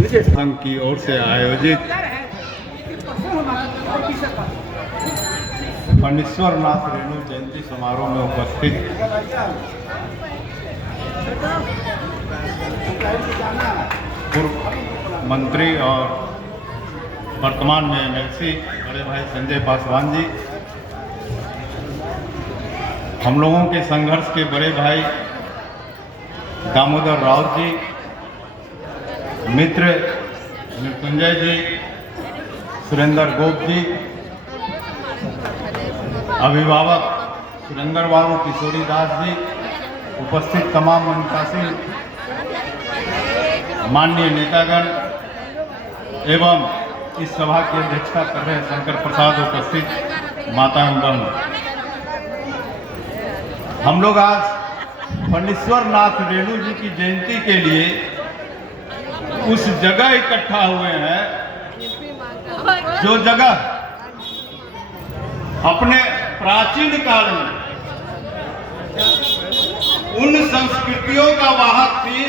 संघ की ओर से आयोजित फणीश्वर नाथ रेणु जयंती समारोह में उपस्थित पूर्व मंत्री और वर्तमान में एमएलसी बड़े भाई संजय पासवान जी, हम लोगों के संघर्ष के बड़े भाई दामोदर राउत जी, मित्र मृत्युंजय जी, सुरेंद्र गोप जी, अभिभावक सुरेंद्र बाबू किशोरी दास जी, उपस्थित तमाम मंचासीन माननीय नेतागण एवं इस सभा की अध्यक्षता कर रहे शंकर प्रसाद, उपस्थित माता एवं बहन, हम लोग आज फणीश्वर नाथ रेणु जी की जयंती के लिए उस जगह इकट्ठा हुए हैं जो जगह अपने प्राचीन काल में उन संस्कृतियों का वाहक थी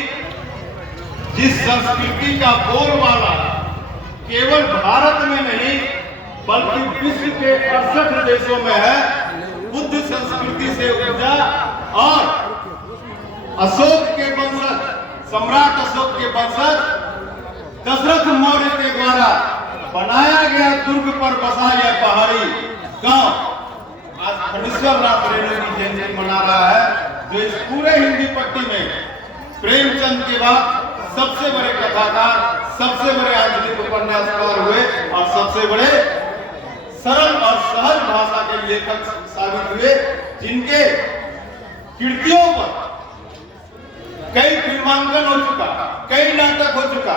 जिस संस्कृति का बोलबाला केवल भारत में नहीं बल्कि विश्व के 68 देशों में है। बुद्ध संस्कृति से उपजा और अशोक के वंशज, सम्राट अशोक के वंशज दशरथ मौर्य के द्वारा बनाया गया दुर्ग पर बसा यह पहाड़ी गांव आज फणीश्वर नाथ रेणु की जयंती मना रहा है, जो इस पूरे हिंदी पट्टी में प्रेमचंद के बाद सबसे बड़े कथाकार, सबसे बड़े आंचलिक उपन्यासकार हुए और सबसे बड़े सरल और सहज भाषा के लेखक साबित हुए, जिनके कृतियों पर कई फिल्मांकन हो चुका, कई नाटक हो चुका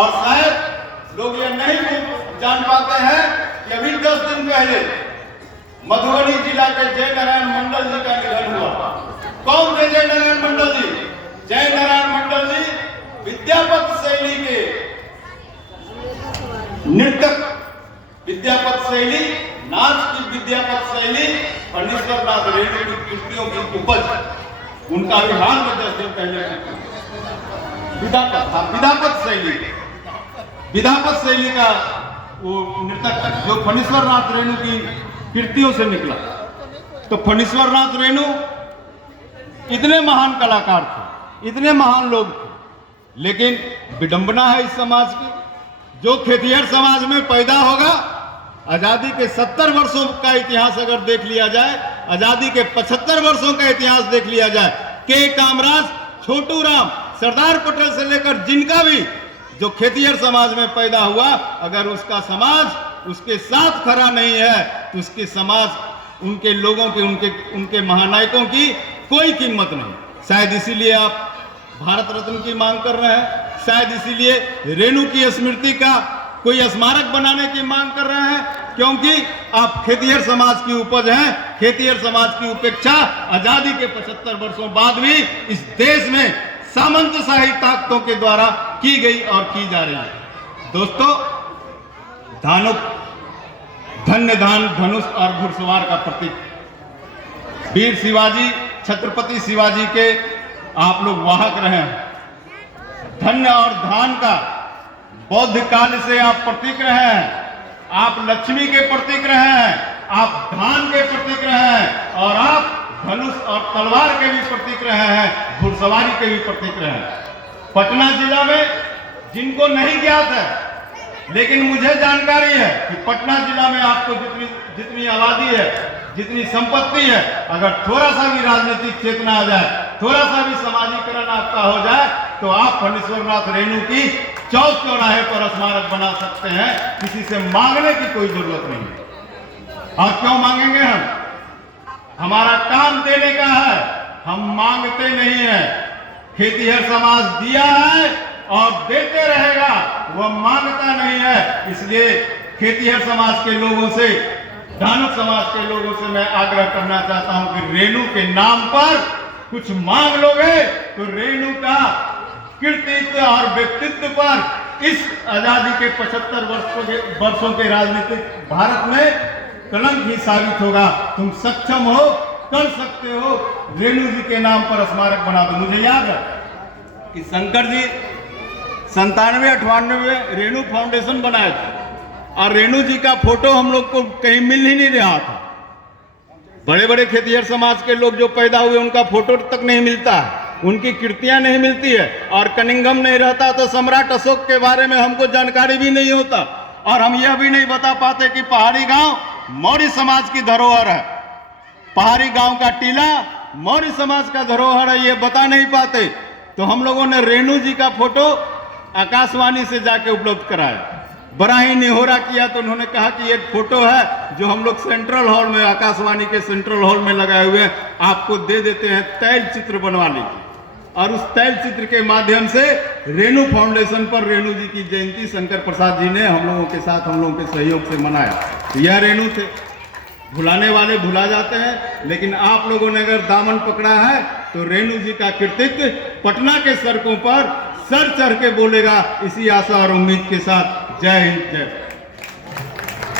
और शायद लोग ये नहीं जान पाते हैं कि अभी 10 दिन पहले मधुबनी जिला के जय नारायण मंडल जी का निधन हुआ। कौन थे जय नारायण मंडल जी? जय नारायण मंडल जी विद्यापत शैली के नृतक, विद्यापत शैली, नाच की विद्यापत शैली, फणीश्वर नाथ रेणु की कृतियों की उपज, उनका विहार में 10 दिन पहले विद्यापत शैली, विद्यापत शैली का वो नृतक जो फणीश्वर नाथ रेणु की कृतियों से निकला। तो फणीश्वर नाथ रेणु इतने महान कलाकार थे, इतने महान लोग थे, लेकिन विडंबना है इस समाज की, जो खेतिहर समाज में पैदा होगा, आजादी के 70 वर्षों का इतिहास अगर देख लिया जाए, आजादी के 75 वर्षों का इतिहास देख लिया जाए, के कामराज, छोटू राम, सरदार पटेल से लेकर जिनका भी जो खेतिहर समाज में पैदा हुआ, अगर उसका समाज उसके साथ खड़ा नहीं है तो उसके समाज, उनके लोगों की, उनके महानायकों की कोई कीमत नहीं। शायद इसीलिए आप भारत रत्न की मांग कर रहे हैं, शायद इसीलिए रेणु की स्मृति का कोई स्मारक बनाने की मांग कर रहे हैं, क्योंकि आप खेतिहर समाज की उपज हैं। खेतिहर समाज की उपेक्षा आजादी के 75 वर्षों बाद भी इस देश में सामंतशाही ताकतों के द्वारा की गई और की जा रही है। दोस्तों, धानुक, धन्य धान, धनुष और घुड़सवार का प्रतीक वीर शिवाजी, छत्रपति शिवाजी के आप लोग वाहक रहे हैं। धन्य और धान का बौद्ध काल से आप प्रतीक रहे हैं, आप लक्ष्मी के प्रतीक रहे हैं, आप धान के प्रतीक रहे हैं और आप धनुष और तलवार के भी प्रतीक रहे हैं, घुड़सवारी के भी प्रतीक रहे हैं। पटना जिला में जिनको नहीं ज्ञात है, लेकिन मुझे जानकारी है कि पटना जिला में आपको जितनी आबादी है, जितनी संपत्ति है, अगर थोड़ा सा भी राजनीतिक चेतना आ जाए, थोड़ा सा भी समाजीकरण आपका हो जाए, तो आप फणीश्वर नाथ रेणु की चौक चौराहे पर स्मारक बना सकते हैं। किसी से मांगने की कोई जरूरत नहीं है। और क्यों मांगेंगे हम? हमारा काम देने का है, हम मांगते नहीं है। खेतिहर समाज दिया है और देते रहेगा, वह मांगता नहीं है। इसलिए खेतिहर समाज के लोगों से, धानुक समाज के लोगों से मैं आग्रह करना चाहता हूं कि रेणु के नाम पर कुछ मांग लोगे तो रेणु का कृतित्व और व्यक्तित्व पर इस आजादी के 75 वर्षों के राजनीतिक भारत में कलंक ही साबित होगा। तुम सक्षम हो, कर सकते हो, रेणु जी के नाम पर स्मारक बना दो। मुझे याद है कि शंकर जी 97-98 में रेणु फाउंडेशन बनाया था और रेणु जी का फोटो हम लोग को कहीं मिल ही नहीं रहा था। बड़े बड़े खेतिहर समाज के लोग जो पैदा हुए उनका फोटो तक नहीं मिलता है, उनकी कृतियां नहीं मिलती है, और कनिंघम नहीं रहता तो सम्राट अशोक के बारे में हमको जानकारी भी नहीं होता, और हम यह भी नहीं बता पाते कि पहाड़ी गांव मौर्य समाज की धरोहर है। पहाड़ी गांव का टीला मौर्य समाज का धरोहर है, ये बता नहीं पाते। तो हम लोगों ने रेणु जी का फोटो आकाशवाणी से जाके उपलब्ध कराया। बड़ा ही निहोरा किया तो उन्होंने कहा कि एक फोटो है जो हम लोग सेंट्रल हॉल में, आकाशवाणी के सेंट्रल हॉल में लगाए हुए हैं, आपको दे देते हैं, तैल चित्र बनवा लीजिए। और उस तैल चित्र के माध्यम से रेणु फाउंडेशन पर रेणु जी की जयंती शंकर प्रसाद जी ने हम लोगों के साथ, हम लोगों के सहयोग से मनाया। यह रेणु थे, भुलाने वाले भुला जाते हैं, लेकिन आप लोगों ने अगर दामन पकड़ा है तो रेणु जी का कृतित्व पटना के सड़कों पर सर चढ़ के बोलेगा। इसी आशा और उम्मीद के साथ जय हिंद, जय।